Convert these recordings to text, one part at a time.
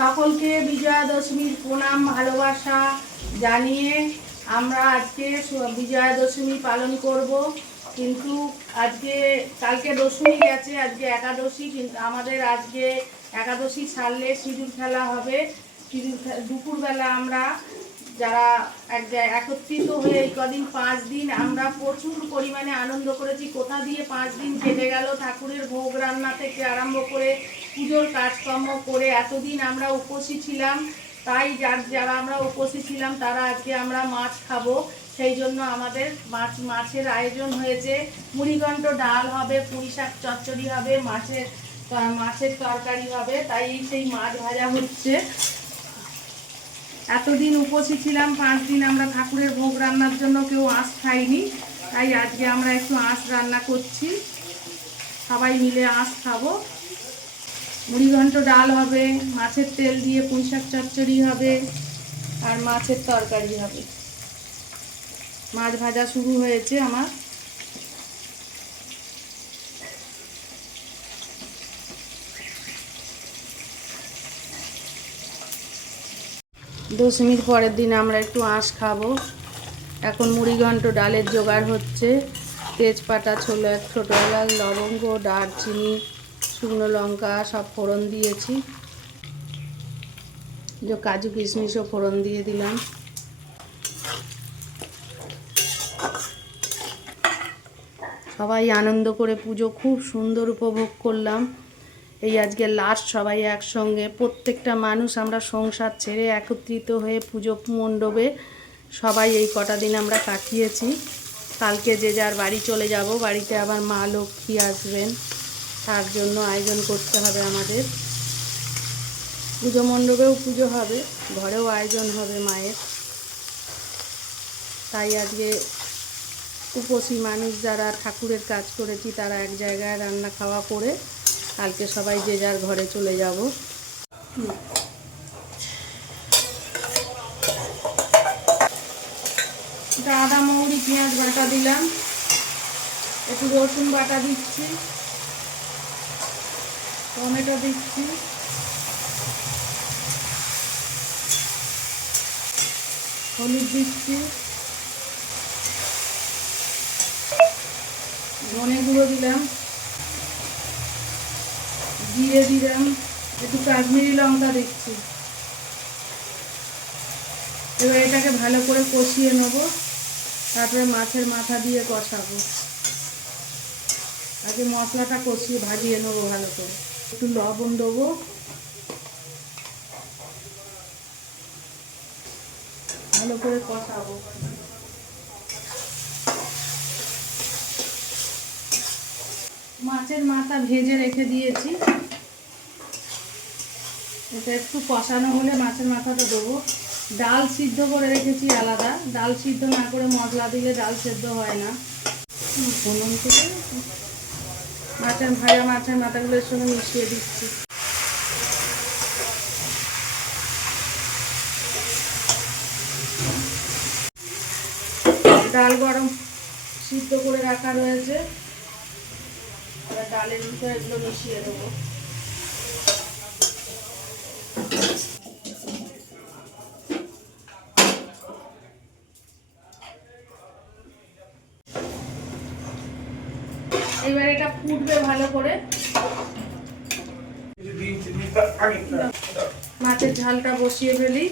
সকলকে বিজয়া দশমীর প্রণাম ভালোবাসা জানিয়ে আমরা আজকে বিজয়া দশমী পালন করব। কিন্তু আজকে কালকে দশমী গেছে, আজকে একাদশী। কিন্তু আমাদের আজকে একাদশী ছাড়লে সিঁদুর খেলা হবে। দুপুরবেলা আমরা যারা একত্রিত হয়ে এই কদিন 5 দিন আমরা প্রচুর পরিমাণে আনন্দ করেছি। কোথা দিয়ে 5 দিন কেটে গেল, ঠাকুরের ভোগ রান্না থেকে আরম্ভ করে পুজোর কাজকর্ম করে এতদিন আমরা উপসী ছিলাম। তাই যারা আমরা উপসী ছিলাম তারা আজকে আমরা মাছ খাবো। সেই জন্য আমাদের মাছের আয়োজন হয়েছে। মুড়িঘণ্ট, ডাল হবে, পুঁই শাক চচ্চড়ি হবে, মাছের তরকারি হবে। তাই সেই মাছ ভাজা হচ্ছে। এতদিন উপসী ছিলাম, 5 দিন আমরা ঠাকুরের ভোগ রান্নার জন্য কেউ আঁশ খাইনি। তাই আজকে আমরা একটু আঁশ রান্না করছি, সবাই মিলে আঁশ খাবো। মুড়িঘণ্ট, ডাল হবে, মাছের তেল দিয়ে পুঁই শাক চচ্চড়ি হবে, আর মাছের তরকারি হবে। মাছ ভাজা শুরু হয়েছে আমার। দশমীর পরের দিন আমরা একটু আঁশ খাবো। এখন মুড়িঘণ্ট, ডালের জোগাড় হচ্ছে। তেজপাতা, ছোটো এলাচ, লবঙ্গ, দারচিনি, শুকনো লঙ্কা সব ফোড়ন দিয়েছি। যে কাজু কিশমিশও ফোড়ন দিয়ে দিলাম। সবাই আনন্দ করে পুজো খুব সুন্দর উপভোগ করলাম। এই আজকে লাস্ট সবাই একসঙ্গে, প্রত্যেকটা মানুষ আমরা সংসার ছেড়ে একত্রিত হয়ে পুজো মণ্ডপে সবাই এই কটা দিন আমরা কাটিয়েছি। কালকে যে যার বাড়ি চলে যাব। বাড়িতে আবার মা লক্ষ্মী আসবেন, তার জন্য আয়োজন করতে হবে আমাদের। পুজো মণ্ডপেও পুজো হবে, ঘরেও আয়োজন হবে মায়ের। তাই আজকে উপসী মানুষ যারা ঠাকুরের কাজ করেছি তারা এক জায়গায় রান্না খাওয়া করে কালকে সবাই যে যার ঘরে চলে যাব। আদা, মৌরি, পেঁয়াজ বাটা দিলাম, একটু রসুন বাটা দিচ্ছি, টমেটো দিচ্ছি, হলুদ দিচ্ছি, ধনে গুঁড়ো দিলাম, জিরে দিলাম, একটু কাশ্মীরি লঙ্কা দিচ্ছি। এবার এটাকে ভালো করে কষিয়ে নেব, তারপরে মাছের মাথা দিয়ে কষাবো। আগে মশলাটা কষিয়ে ভাজিয়ে নেবো ভালো করে। একটু লবণ দেবো, ভালো করে কষাবো। মাছের মাথা ভেজে রেখে দিয়েছি, এটা একটু কষানো হলে মাছের মাথাটা দেবো। ডাল সিদ্ধ করে রেখেছি আলাদা, ডাল সিদ্ধ না করে মশলা দিলে ডাল সেদ্ধ হয় না। ফোড়ন করে মাছের মাথাগুলোর সঙ্গে মিশিয়ে দিচ্ছি। ডাল গরম সিদ্ধ করে রাখা রয়েছে, এবার ডালের ভিতরে এগুলো মিশিয়ে দেবো। এবার এটা ফুটবে ভালো করে। মাছের ঝালটা বসিয়ে ফেলি।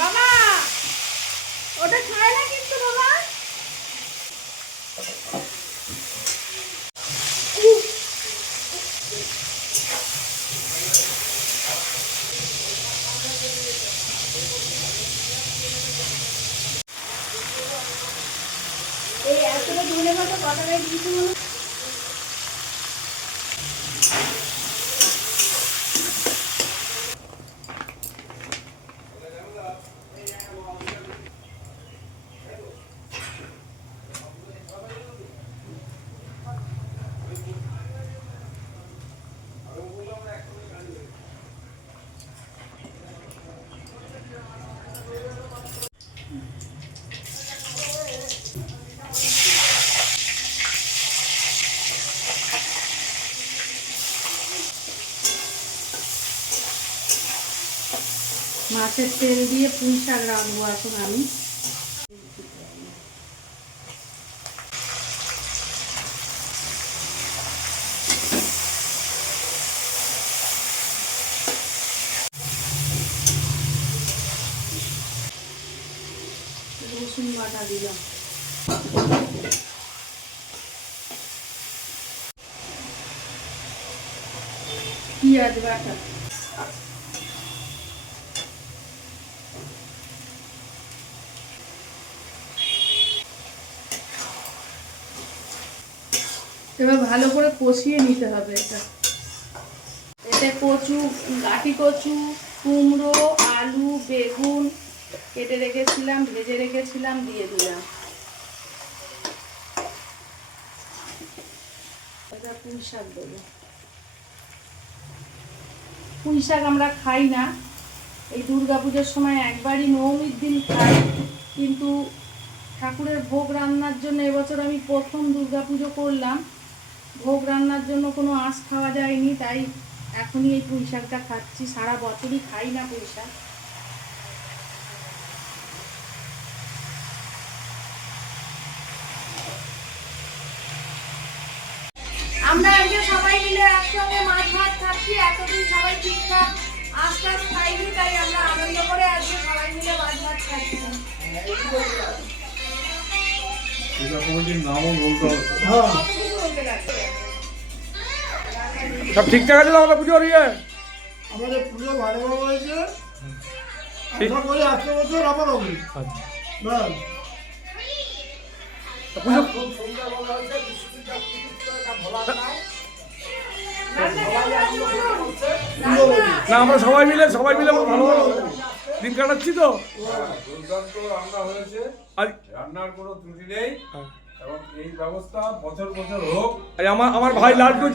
বাবা ওটা খায় না কিন্তু বাবা। এই এতটা ধনে পাতা কতটাই দিয়েছি বলো। মাছের তেল দিয়ে পুঁই শাক রাখবো এখন আমি। রসুন বাটা দিলাম, পেঁয়াজ বাটা, এবার ভালো করে কষিয়ে নিতে হবে এটা। এতে কচু, গাঁটি কচু, কুমড়ো, আলু, বেগুন কেটে রেখেছিলাম, ভেজে রেখেছিলাম, দিয়ে দিলাম। এটা পুঁই শাক দেবো। পুঁই শাক আমরা খাই না, এই দুর্গা পুজোর সময় একবারই নবমীর দিন খাই, কিন্তু ঠাকুরের ভোগ রান্নার জন্য এবছর আমি প্রথম দুর্গা পুজো করলাম, ভোগ রান্নার জন্য কোনো আঁশ খাওয়া যায়নি, তাই এখনই এই পুঁই শাকটা খাচ্ছি। সারা বছরই খাই না পুঁই শাক। আমরা আজকে সবাই মিলে একসঙ্গে মাছ ভাত খাচ্ছি। এতদিন সবাই ঠিকঠাক আশপাশ খাইনি, তাই আমরা আনন্দ করে আজকে সবাই মিলে মাছ ভাত খাচ্ছি। সব ঠিকঠাক আছে তো আমাদের পুজোর ইয়ে? আমাদের পুজো ভালোভাবে হয়েছে, আশা করি 100 বছর আবার হবে। ব্যাস। পুজো না, আমরা সবাই মিলে ভালো ভালো দিন কাটাচ্ছি তো। দুর্দান্ত রান্না হয়েছে, আর রান্নার কোনো ত্রুটি নেই এবং এই ব্যবস্থা বছর বছর হোক। আমার ভাই লাড্ডু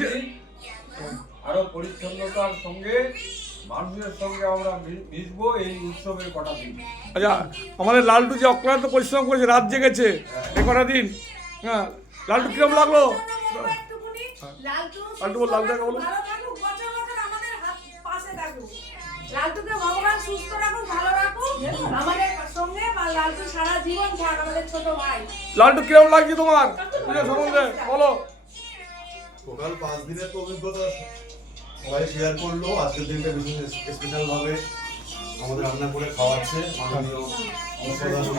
আরো পরিচ্ছন্নতার সঙ্গে মানুষের সঙ্গে আমরা মিশবো এই উৎসবের কটা দিন। আচ্ছা, আমাদের লালটু যে অক্লান্ত পরিশ্রম করেছে, রাত জেগেছে এই কটা দিন। হ্যাঁ, লালটু কিরম লাগলো? লালটু বল, লালটু বলো। লালটুকে ভগবান সুস্থ রাখুক, ভালো রাখুক, আমাদের সঙ্গে লালটু সারা জীবন থাক, আমাদের ছোট ভাই। লালটু কিরম লাগছে তোমার পুজো সম্বন্ধে বলো? টোটাল 5 দিনের তো অভিজ্ঞতা সবাই শেয়ার করলো। আজকের দিনটা বিশেষ স্পেশাল ভাবে আমাদের রান্না করে খাওয়াচ্ছে মাননীয় অসাধারণ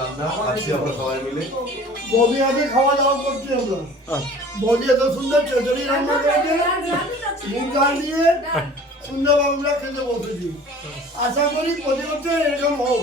রান্না। আজকে আমরা সবাই মিলে বৌদি আগে খাওয়া দাওয়া করছি আমরা। বৌদি এত সুন্দর চচড়ি রান্না করেছে, মুগ ডাল দিয়ে সুন্দরভাবে আমরা খেতে বসেছি। আশা করি প্রতি বছর এরকম হোক।